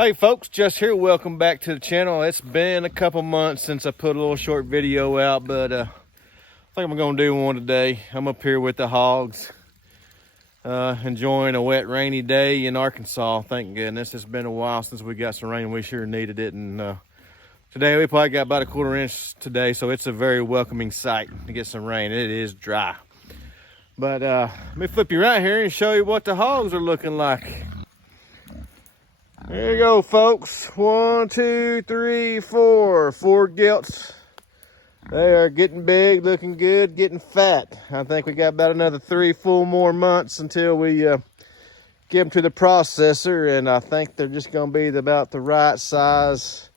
Hey folks, just here. Welcome back to the channel. It's been a couple months since I put a little short video out, but I think I'm gonna do one today. I'm up here with the hogs, enjoying a wet, rainy day in Arkansas. Thank goodness. It's been a while since we got some rain. We sure needed it, and today we probably got about a quarter inch today, so it's a very welcoming sight to get some rain. It is dry, but let me flip you right here and show you what the hogs are looking like. There you go, folks. 1, 2, 3, 4. 4 gilts. They are getting big, looking good, getting fat. I think we got about another 3 full more months until we get them to the processor, and I think they're just going to be about the right size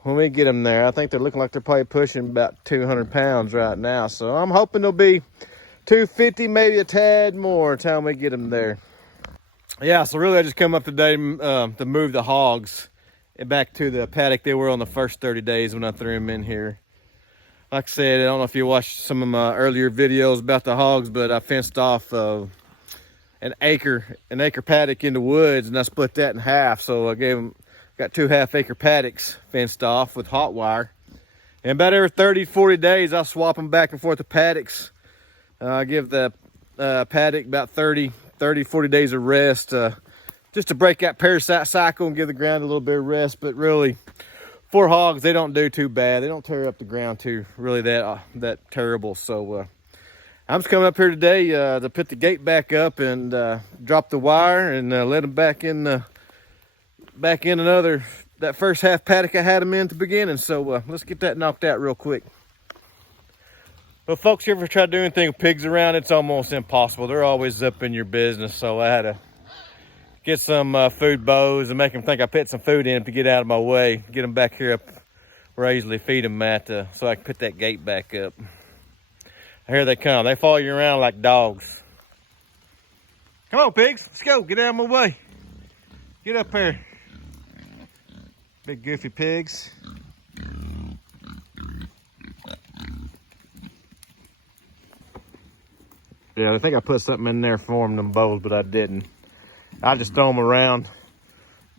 when we get them there. I think they're looking like they're probably pushing about 200 pounds right now, so I'm hoping they'll be 250, maybe a tad more time we get them there. Yeah, so really I just come up today to move the hogs back to the paddock they were on the first 30 days when I threw them in here. Like I said, I don't know if you watched some of my earlier videos about the hogs, but I fenced off an acre paddock in the woods, and I split that in half. So I got 2 half-acre paddocks fenced off with hot wire. And about every 30, 40 days, I swap them back and forth to paddocks. I give the paddock about 30, 40 days of rest, just to break that parasite cycle and give the ground a little bit of rest. But really, for hogs, they don't do too bad. They don't tear up the ground too really that terrible. So I'm just coming up here today to put the gate back up and drop the wire and let them back in that first half paddock I had them in at the beginning. So let's get that knocked out real quick. Well, folks, you ever try to do anything with pigs around? It's almost impossible. They're always up in your business. So I had to get some food bows and make them think I put some food in to get out of my way. Get them back here up where I usually feed them at, so I can put that gate back up. Here they come. They follow you around like dogs. Come on, pigs. Let's go. Get out of my way. Get up here. Big goofy pigs. Yeah, I think I put something in there for them bows, but I didn't. I just throw them around,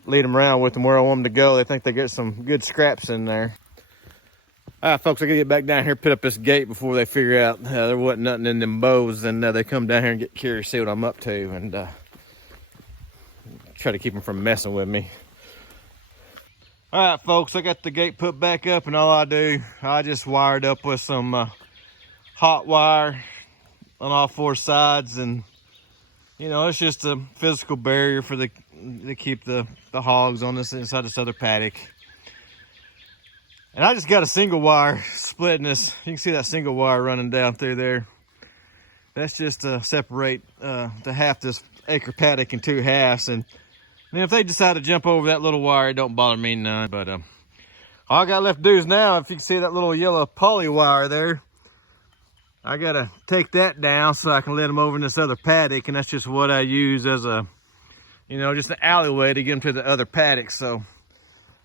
lead them around with them where I want them to go. They think they get some good scraps in there. All right, folks, I gotta get back down here, put up this gate before they figure out there wasn't nothing in them bows, and they come down here and get curious, see what I'm up to, and try to keep them from messing with me. All right, folks, I got the gate put back up, and all I just wired up with some hot wire on all 4 sides, and you know, it's just a physical barrier to keep the hogs on this inside this other paddock. And I just got a single wire splitting this. You can see that single wire running down through there. That's just to separate to half this acre paddock in 2 halves. And then if they decide to jump over that little wire, it don't bother me none. But all I got left to do is now, if you can see that little yellow poly wire there, I gotta take that down so I can let them over in this other paddock, and that's just what I use as a, you know, just an alleyway to get them to the other paddock. So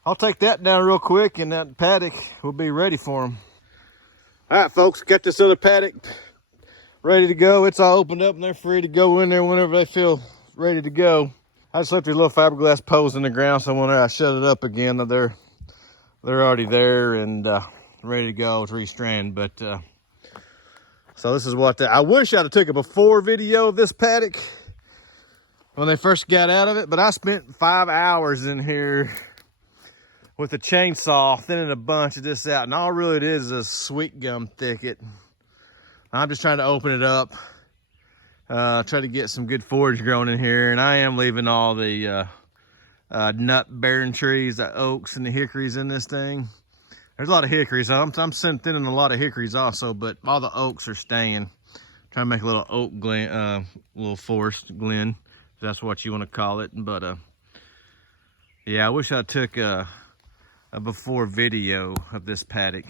I'll take that down real quick, and that paddock will be ready for them. All right, folks, got this other paddock ready to go. It's all opened up, and they're free to go in there whenever they feel ready to go. I just left these little fiberglass poles in the ground, so when I shut it up again, they're already there and ready to go to restrand. But so this is what I wish I'd have took a before video of this paddock when they first got out of it, but I spent 5 hours in here with a chainsaw thinning a bunch of this out, and all really it is a sweet gum thicket. I'm just trying to open it up, try to get some good forage growing in here, and I am leaving all the nut bearing trees, the oaks and the hickories in this thing. There's a lot of hickories. I'm thinning a lot of hickories also, but all the oaks are staying. Trying to make a little oak glen, little forest glen, if that's what you want to call it. But yeah, I wish I took a before video of this paddock.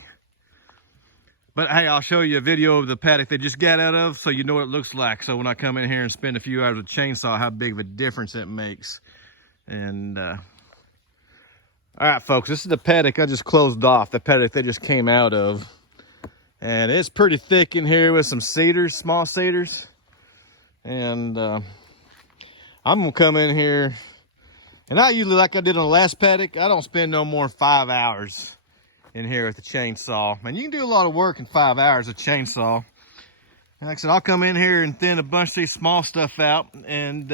But hey, I'll show you a video of the paddock they just got out of, so you know what it looks like. So when I come in here and spend a few hours with a chainsaw, how big of a difference it makes. And all right, folks, this is the paddock I just closed off, the paddock they just came out of. And it's pretty thick in here with some cedars, small cedars. And I'm gonna come in here And I usually, like I did on the last paddock, I don't spend no more than 5 hours in here with the chainsaw. And you can do a lot of work in 5 hours with chainsaw. And like I said, I'll come in here and thin a bunch of these small stuff out and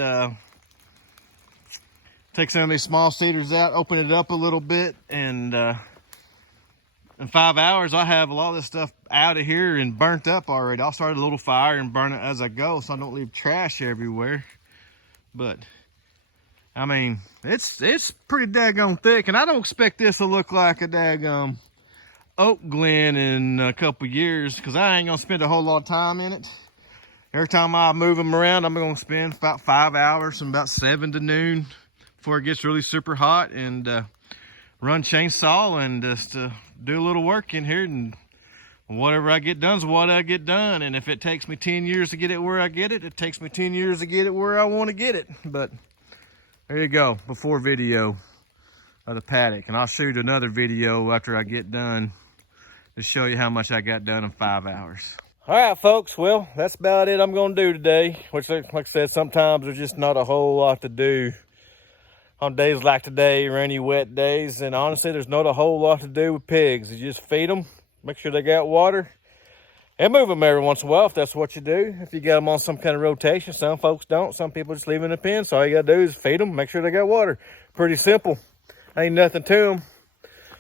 take some of these small cedars out, open it up a little bit, and in 5 hours, I have a lot of this stuff out of here and burnt up already. I'll start a little fire and burn it as I go so I don't leave trash everywhere. But, I mean, it's pretty daggone thick, and I don't expect this to look like a daggone oak glen in a couple years, because I ain't gonna spend a whole lot of time in it. Every time I move them around, I'm gonna spend about 5 hours from about 7 to noon before it gets really super hot, and run chainsaw and just do a little work in here, and whatever I get done is what I get done. And if it takes me 10 years to get it where I get it, it takes me 10 years to get it where I want to get it. But there you go, before video of the paddock, and I'll shoot another video after I get done to show you how much I got done in 5 hours. All right, folks, well, that's about it I'm gonna do today, which, like I said, sometimes there's just not a whole lot to do on days like today, rainy, wet days. And honestly, there's not a whole lot to do with pigs. You just feed them, make sure they got water, and move them every once in a while if that's what you do. If you got them on some kind of rotation, some folks don't. Some people just leave them in a pen. So all you gotta do is feed them, make sure they got water. Pretty simple. Ain't nothing to them.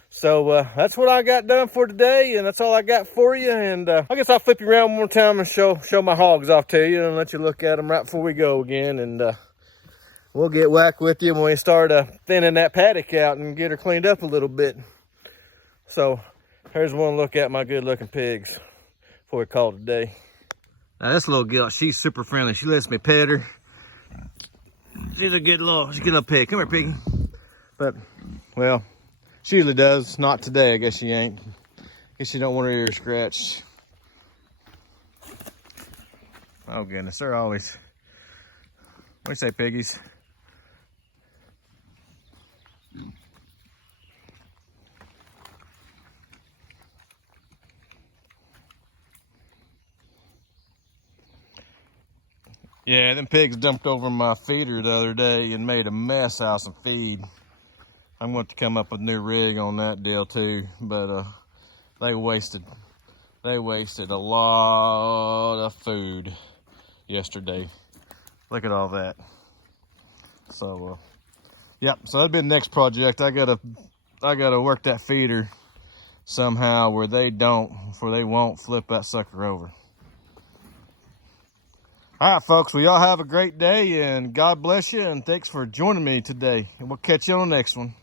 So that's what I got done for today, and that's all I got for you. And I guess I'll flip you around one more time and show my hogs off to you and let you look at them right before we go again. And we'll get whack with you when we start thinning that paddock out and get her cleaned up a little bit. So here's one look at my good looking pigs before we call it a day. Now this little gilt, she's super friendly. She lets me pet her. She's a good little pig. Come here, piggy. But, well, she usually does. Not today, I guess she ain't. Guess she don't want her ears scratched. Oh goodness, they're always, what do you say, piggies? Yeah, them pigs dumped over my feeder the other day and made a mess out of some feed. I'm going to come up with a new rig on that deal too, but they wasted a lot of food yesterday. Look at all that. So yep, so that'll be the next project. I gotta work that feeder somehow where they won't flip that sucker over. All right, folks, well, y'all have a great day, and God bless you, and thanks for joining me today. And we'll catch you on the next one.